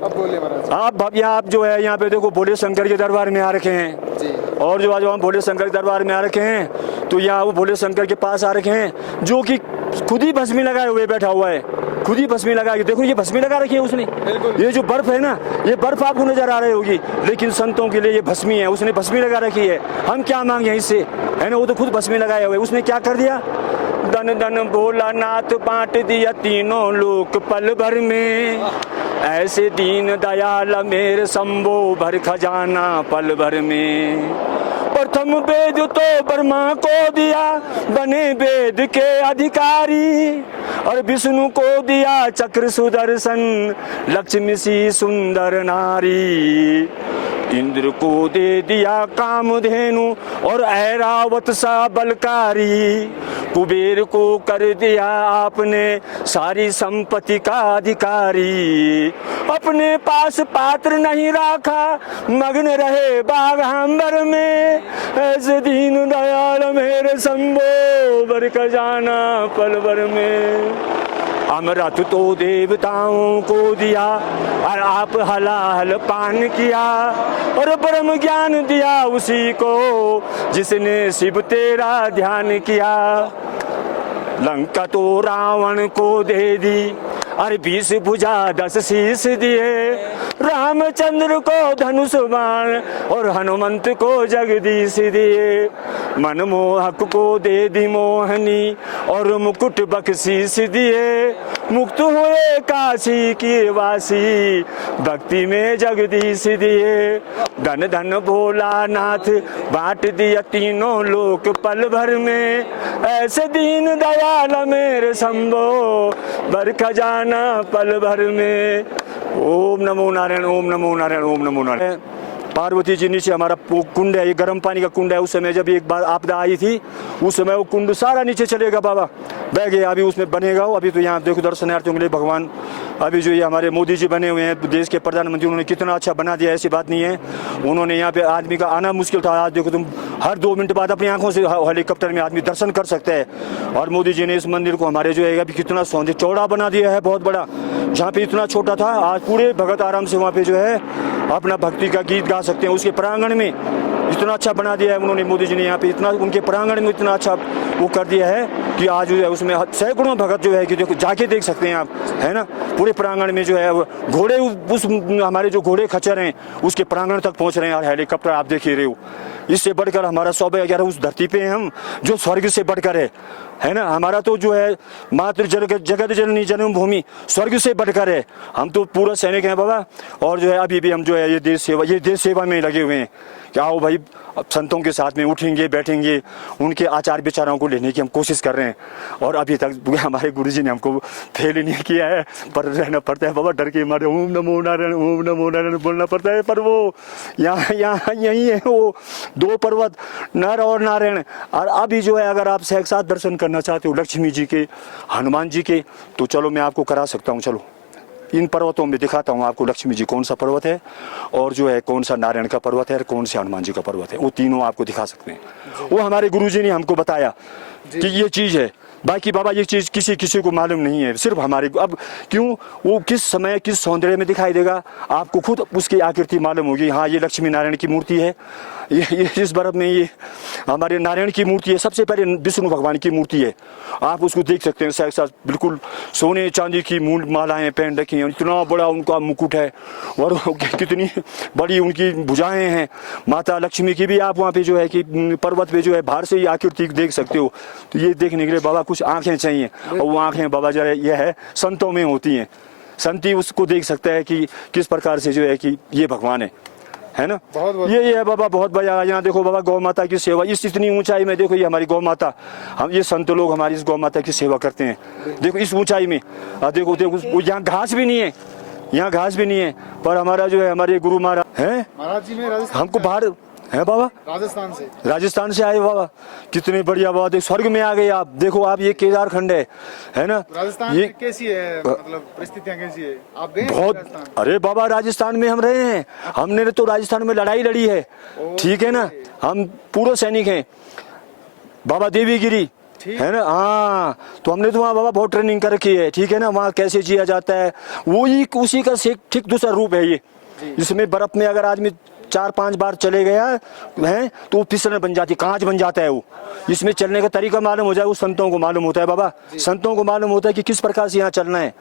अब बोलिए महाराज। आप यहाँ आप जो है यहाँ पे देखो भोले शंकर के दरबार में आ रखे हैं जी। और जो आज हम भोले शंकर के दरबार में आ रखे हैं तो यहाँ वो भोले शंकर के पास आ रखे हैं जो कि खुद ही भस्मी लगाए हुए बैठा हुआ है, खुद ही भस्मी लगा के देखो ये भस्मी लगा रखी है उसने। ये जो बर्फ है ना, ये बर्फ आपको नजर आ रही होगी, लेकिन संतों के लिए ये भस्मी है, उसने भस्मी लगा रखी है। हम क्या मांगे इससे, है ना, वो तो खुद भस्मी लगाए हुए। उसने क्या कर दिया, धन धन भोलानाथ बांट दिया तीनों लोक पल भर में, ऐसे दीन दयाल मेरे शंभो भर खजाना पल भर में। प्रथम वेद तो ब्रह्मा को दिया बने वेद के अधिकारी, और विष्णु को दिया चक्र सुदर्शन लक्ष्मी सी सुंदर नारी। इंद्र को दे दिया कामधेनु और ऐरावत सा बलकारी, कुबेर को कर दिया आपने सारी संपत्ति का अधिकारी। अपने पास पात्र नहीं रखा मग्न रहे बाघांबर में, ऐसे दीन दयाल मेरे शंभो भर खजाना पल भर में। अमृत तो देवताओं को दिया और आप हलाल पान किया, और ब्रह्म ज्ञान दिया उसी को जिसने शिव तेरा ध्यान किया। लंका तो रावण को दे दी और 20 भुजा 10 शीश दिए, रामचंद्र को धनुष बाण और हनुमंत को जगदीश दिए। मनमोहक को दे दी मोहनी और मुकुट बख्शीश दिए, मुक्त हुए काशी के वासी भक्ति में जगदीश दिए। धन धन भोलानाथ बांट दिया तीनों लोक पल भर में, ऐसे दीन दयाल मेरे शंभो भर खजाना पल भर में। ओम नमो नारायण, ओम नमो नारायण, ओम नमो नारायण। पार्वती जी नीचे हमारा कुंड है, ये गर्म पानी का कुंड है। उस समय जब एक बार आपदा आई थी उस समय वो कुंड सारा नीचे चलेगा बाबा, बह गया। अभी उसमें बनेगा वो, अभी तो यहाँ देखो दर्शनार्थियों के लिए भगवान, अभी जो ये हमारे मोदी जी बने हुए हैं देश के प्रधानमंत्री, उन्होंने कितना अच्छा बना दिया, ऐसी बात नहीं है। उन्होंने यहाँ पे आदमी का आना मुश्किल था, आज देखो तुम हर 2 मिनट बाद अपनी आंखों से हेलीकॉप्टर में आदमी दर्शन कर सकते हैं। और मोदी जी ने इस मंदिर को हमारे जो है अभी कितना सौंदर्य चौड़ा बना दिया है, बहुत बड़ा। जहाँ पे इतना छोटा था आज पूरे भगत आराम से वहाँ पे जो है अपना भक्ति का गीत गा सकते हैं। उसके प्रांगण में इतना अच्छा बना दिया है उन्होंने, मोदी जी ने यहाँ पे इतना उनके प्रांगण में इतना अच्छा वो कर दिया है कि आज जो है उसमें सैकड़ों भगत जो है कि देखो जाके देख सकते हैं आप, है ना। पूरे प्रांगण में जो है घोड़े, उस हमारे जो घोड़े खच्चर हैं उसके प्रांगण तक पहुँच रहे हैं। और हेलीकॉप्टर आप देख ही रहे हो, इससे बढ़कर हमारा सौभाग्य उस धरती पे हम जो स्वर्ग से बढ़कर है ना। हमारा तो जो है मातृ जगत जननी जन्मभूमि स्वर्ग से बढ़कर है। हम तो पूरा सैनिक हैं बाबा, और जो है अभी भी हम जो है ये देश सेवा में लगे हुए हैं कि आओ भाई संतों के साथ में उठेंगे बैठेंगे, उनके आचार विचारों को लेने की हम कोशिश कर रहे हैं। और अभी तक हमारे गुरुजी ने हमको फेल ही नहीं किया है, पर रहना पड़ता है बाबा, डर के मारे ओम नमो नारायण, ओम नमो नारायण बोलना पड़ता है। पर वो यहाँ यही है वो 2 पर्वत नर और नारायण। और अभी जो है अगर आप एक साथ दर्शन करना चाहते हो लक्ष्मी जी के, हनुमान जी के, तो चलो मैं आपको करा सकता हूँ। चलो इन पर्वतों में दिखाता हूँ आपको लक्ष्मी जी कौन सा पर्वत है, और जो है कौन सा नारायण का पर्वत है, और कौन से हनुमान जी का पर्वत है। वो तीनों आपको दिखा सकते हैं। वो हमारे गुरुजी ने हमको बताया कि ये चीज़ है। बाकी बाबा ये चीज़ किसी को मालूम नहीं है, सिर्फ हमारे। अब क्यों, वो किस समय किस सौंदर्य में दिखाई देगा आपको खुद उसकी आकृति मालूम होगी। हाँ ये लक्ष्मी नारायण की मूर्ति है, ये इस बर्फ में ये हमारे नारायण की मूर्ति है। सबसे पहले विष्णु भगवान की मूर्ति है, आप उसको देख सकते हैं। साथ बिल्कुल सोने चांदी की मालाएं पहन रखी हैं, इतना बड़ा उनका मुकुट है, और कितनी बड़ी उनकी भुजाएं हैं। माता लक्ष्मी की भी आप वहाँ पे जो है कि पर्वत पे जो है बाहर से ही आकृति देख सकते हो। तो ये देखने के लिए बाबा कुछ आंखें चाहिए, और वो आंखें बाबा जो है यह है संतों में होती हैं। संत उसको देख सकता है कि किस प्रकार से जो है कि ये भगवान है ना। ये है बाबा बहुत बड़ा। यहाँ देखो बाबा गौ माता की सेवा, इस इतनी ऊंचाई में देखो ये हमारी गौ माता, हम ये संत लोग हमारी इस गौ माता की सेवा करते हैं। देखो इस ऊंचाई में देखो देखो यहाँ घास भी नहीं है, यहाँ घास भी नहीं है, पर हमारा जो है हमारे गुरु महाराज है, महाराज जी में हमको बाहर है बाबा, राजस्थान से आए बाबा। कितनी बढ़िया बात है, स्वर्ग में आ गए आप। देखो आप ये केदार खंड है ना। राजस्थान ये कैसी है, मतलब परिस्थितियां कैसी है, आप गए बहुत। अरे बाबा राजस्थान में हम रहे हैं, हमने तो राजस्थान में लड़ाई लड़ी है, ठीक है ना। हम पूरे सैनिक हैं बाबा। देवीगिरी है ना। हाँ, तो हमने तो वहाँ बाबा बहुत ट्रेनिंग कर रखी है, ठीक है ना। वहाँ कैसे जिया जाता है, वही उसी का ठीक दूसरा रूप है ये। इसमें बर्फ में अगर आदमी 4-5 बार चले गया है तो वो फिसलन बन जाती है, कांच बन जाता है वो। इसमें चलने का तरीका मालूम हो जाए, वो संतों को मालूम होता है बाबा। संतों को मालूम होता है कि किस प्रकार से यहाँ चलना है,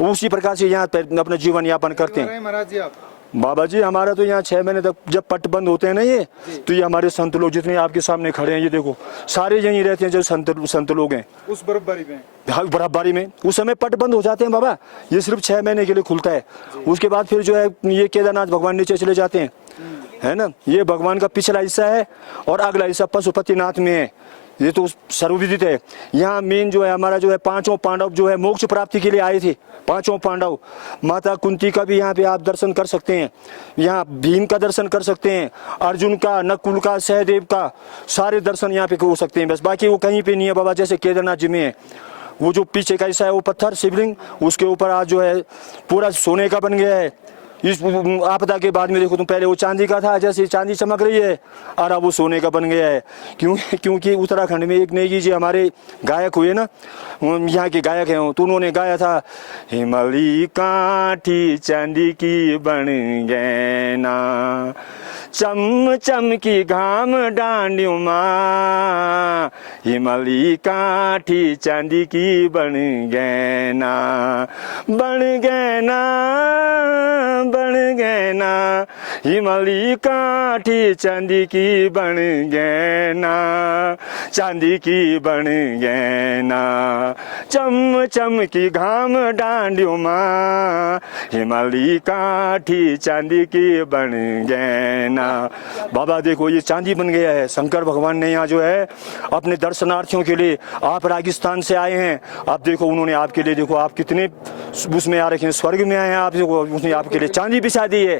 उसी प्रकार से यहाँ अपना जीवन यापन करते हैं। महाराज जी आप बाबा जी हमारा तो यहाँ 6 महीने तक जब पट बंद होते हैं ना ये, तो ये हमारे संत लोग जितने आपके सामने खड़े हैं, ये देखो सारे यहीं रहते हैं जो संत लोग हैं। उस बर्फबारी में, हाँ, बर्फबारी में उस समय पट बंद हो जाते हैं बाबा। ये सिर्फ 6 महीने के लिए खुलता है। उसके बाद फिर जो है ये केदारनाथ भगवान नीचे चले जाते हैं, है ना। ये भगवान का पिछला हिस्सा है और अगला हिस्सा पशुपतिनाथ में है। ये तो सर्वविदित है। यहाँ मेन जो है हमारा जो है 5 पांडव जो है मोक्ष प्राप्ति के लिए आए थे। 5 पांडव, माता कुंती का भी यहाँ पे आप दर्शन कर सकते हैं, यहाँ भीम का दर्शन कर सकते हैं, अर्जुन का, नकुल का, सहदेव का, सारे दर्शन यहाँ पे हो सकते हैं। बस बाकी वो कहीं पे नहीं है बाबा। जैसे केदारनाथ जी में है, वो जो पीछे का हिस्सा है वो पत्थर शिवलिंग, उसके ऊपर आज जो है पूरा सोने का बन गया है। इस आपदा के बाद में देखो तुम, पहले वो चांदी का था, जैसे चांदी चमक रही है, और अब वो सोने का बन गया है। क्योंकि उत्तराखंड में एक नेगी जी हमारे गायक हुए ना, यहाँ के गायक हैं, तो उन्होंने गाया था, हिमालय काठी चांदी की बन गए ना, चम चम की घाम डांडियों माँ, हिमालय काठी चांदी की बन गए ना, बन गए ना, बन गए ना, हिमालय काठी चांदी की बन गए ना, चांदी की बन गए ना, चम चम की घाम डांडियों माँ, हिमालय काठी चांदी की बन गए ना। बाबा देखो ये चांदी बन गया है। शंकर भगवान ने यहाँ जो है अपने दर्शनार्थियों के लिए, आप राजस्थान से आए हैं, आप देखो उन्होंने आपके लिए, देखो आप कितने उसमें आ रखे हैं, स्वर्ग में आए हैं आप, देखो उसने आपके लिए चांदी बिछा दी है,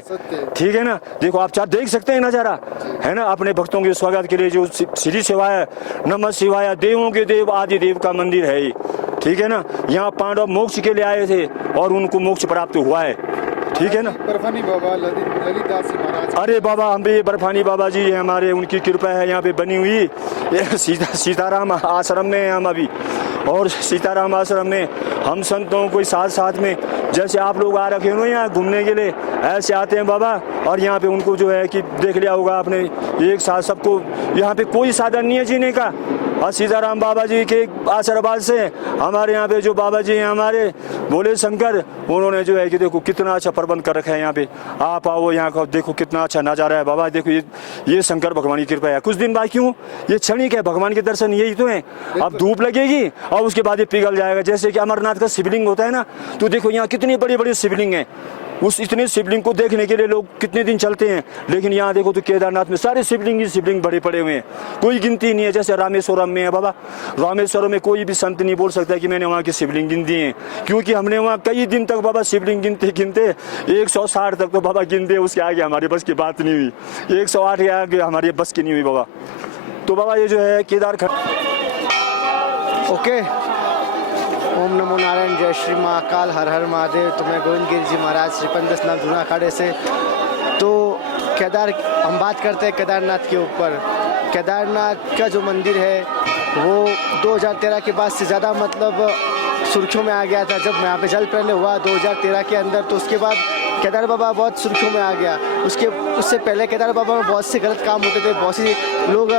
ठीक है ना। देखो आप चार देख सकते हैं नजारा, है ना। अपने भक्तों के स्वागत के लिए जो श्री शिवाय नमः शिवाय, देवों के देव आदि देव का मंदिर है ये, ठीक है ना। यहाँ पांडव मोक्ष के लिए आए थे और उनको मोक्ष प्राप्त हुआ है, ठीक है ना। बर्फानी बाबा ललितदास जी महाराज, अरे बाबा हम भी बर्फानी बाबा जी है हमारे, उनकी कृपा है यहाँ पे बनी हुई। ये सीताराम आश्रम में हम अभी, और सीताराम आश्रम में हम संतों को साथ साथ में, जैसे आप लोग आ रखे हो यहाँ घूमने के लिए, ऐसे आते हैं बाबा। और यहाँ पे उनको जो है कि देख लिया होगा आपने, एक साथ सबको, यहाँ पे कोई साधन नहीं है जीने का, और सीताराम बाबा जी के आशीर्वाद से हमारे यहाँ पे जो बाबा जी हैं हमारे भोले शंकर, उन्होंने जो है कि देखो कितना अच्छा प्रबंध कर रखा है यहाँ पे। आप आओ यहाँ का, देखो कितना अच्छा नजारा है बाबा। देखो ये शंकर भगवान की कृपा है। कुछ दिन बाद क्यों, ये क्षणिक है, भगवान के दर्शन यही तो है। अब धूप लगेगी और उसके बाद ये पिघल जाएगा। जैसे कि अमरनाथ का शिवलिंग होता है ना, तो देखो यहाँ कितनी बड़ी बड़ी शिवलिंग है। उस इतने शिवलिंग को देखने के लिए लोग कितने दिन चलते हैं, लेकिन यहाँ देखो तो केदारनाथ में सारे शिवलिंग ही शिवलिंग बड़े पड़े हुए हैं, कोई गिनती नहीं है। जैसे रामेश्वरम में है बाबा, रामेश्वरम में कोई भी संत नहीं बोल सकता कि मैंने वहाँ की शिवलिंग गिन दी है, क्योंकि हमने वहाँ कई दिन तक बाबा शिवलिंग गिनते गिनते 160 तक तो बाबा गिनते, उसके आगे हमारे बस की बात नहीं हुई। 108 के आगे हमारी बस की नहीं हुई बाबा। तो बाबा ये जो है केदारखंड। ओके, ओम नमो नारायण, जय श्री महाकाल, हर हर महादेव। तो मैं गोविंद गिरी जी महाराज श्रीपंदस नाथ जूना अखाड़े से। तो हम बात करते हैं केदारनाथ के ऊपर। केदारनाथ का जो मंदिर है वो 2013 के बाद से ज़्यादा मतलब सुर्खियों में आ गया था। जब यहाँ पे जल प्रलय हुआ 2013 के अंदर, तो उसके बाद केदार बाबा बहुत सुर्खियों में आ गया। उससे पहले केदार बाबा में बहुत से गलत काम होते थे, बहुत से लोग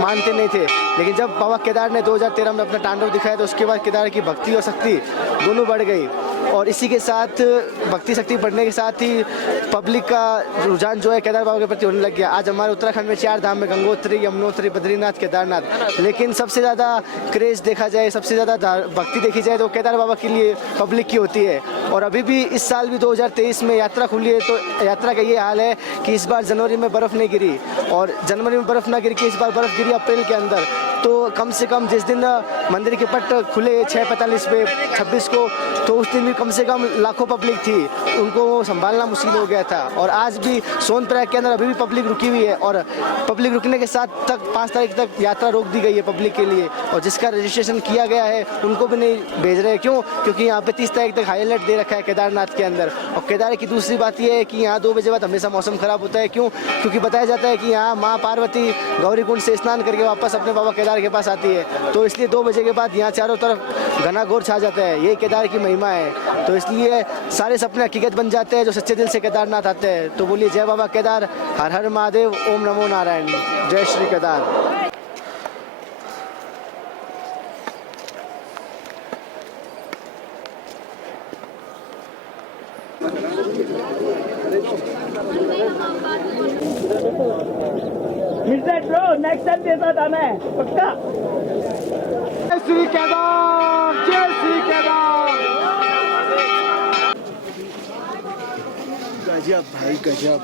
मानते नहीं थे। लेकिन जब बाबा केदार ने 2013 में अपना तांडव दिखाया, तो उसके बाद केदार की भक्ति और शक्ति दोनों बढ़ गई। और इसी के साथ भक्ति शक्ति बढ़ने के साथ ही पब्लिक का रुझान जो है केदार बाबा के प्रति होने लग गया। आज हमारे उत्तराखंड में 4 धाम में गंगोत्री, यमुनोत्री, बद्रीनाथ, केदारनाथ। लेकिन सबसे ज़्यादा क्रेज़ देखा जाए, सबसे ज़्यादा भक्ति देखी जाए तो केदार बाबा के लिए पब्लिक की होती है। और अभी भी इस साल भी 2023 में यात्रा खुली है, तो यात्रा का ये हाल है कि इस बार जनवरी में बर्फ़ नहीं गिरी, और जनवरी में बर्फ़ ना गिर के इस बार बर्फ़ गिरी अप्रैल के अंदर। तो कम से कम जिस दिन मंदिर के पट खुले 6:45 पे 26 को, तो उस दिन भी कम से कम लाखों पब्लिक थी, उनको संभालना मुश्किल हो गया था। और आज भी सोनप्रयाग के अंदर अभी भी पब्लिक रुकी हुई है, और पब्लिक रुकने के साथ तक 5 तारीख तक यात्रा रोक दी गई है पब्लिक के लिए। और जिसका रजिस्ट्रेशन किया गया है उनको भी नहीं भेज रहे। क्यों? क्योंकि यहाँ पे 30 तारीख तक हाई अलर्ट दे रखा है केदारनाथ के अंदर। और केदार की दूसरी बात यह है कि यहाँ 2 बजे बाद हमेशा मौसम खराब होता है। क्यों? क्योंकि बताया जाता है कि यहाँ माँ पार्वती गौरी कुंड से स्नान करके वापस अपने बाबा केदार केदार के पास आती है। तो इसलिए 2 बजे के बाद यहाँ चारों तरफ घना घोर छा जाता है। ये केदार की महिमा है। तो इसलिए सारे सपने हकीकत बन जाते हैं जो सच्चे दिल से केदारनाथ आते हैं। तो बोलिए जय बाबा केदार, हर हर महादेव, ओम नमो नारायण, जय श्री केदार। नेक्स्ट टाइम देता था मैं पक्का। जय श्री केदार, जय श्री केदार। गजब भाई गजब।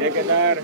ये केदार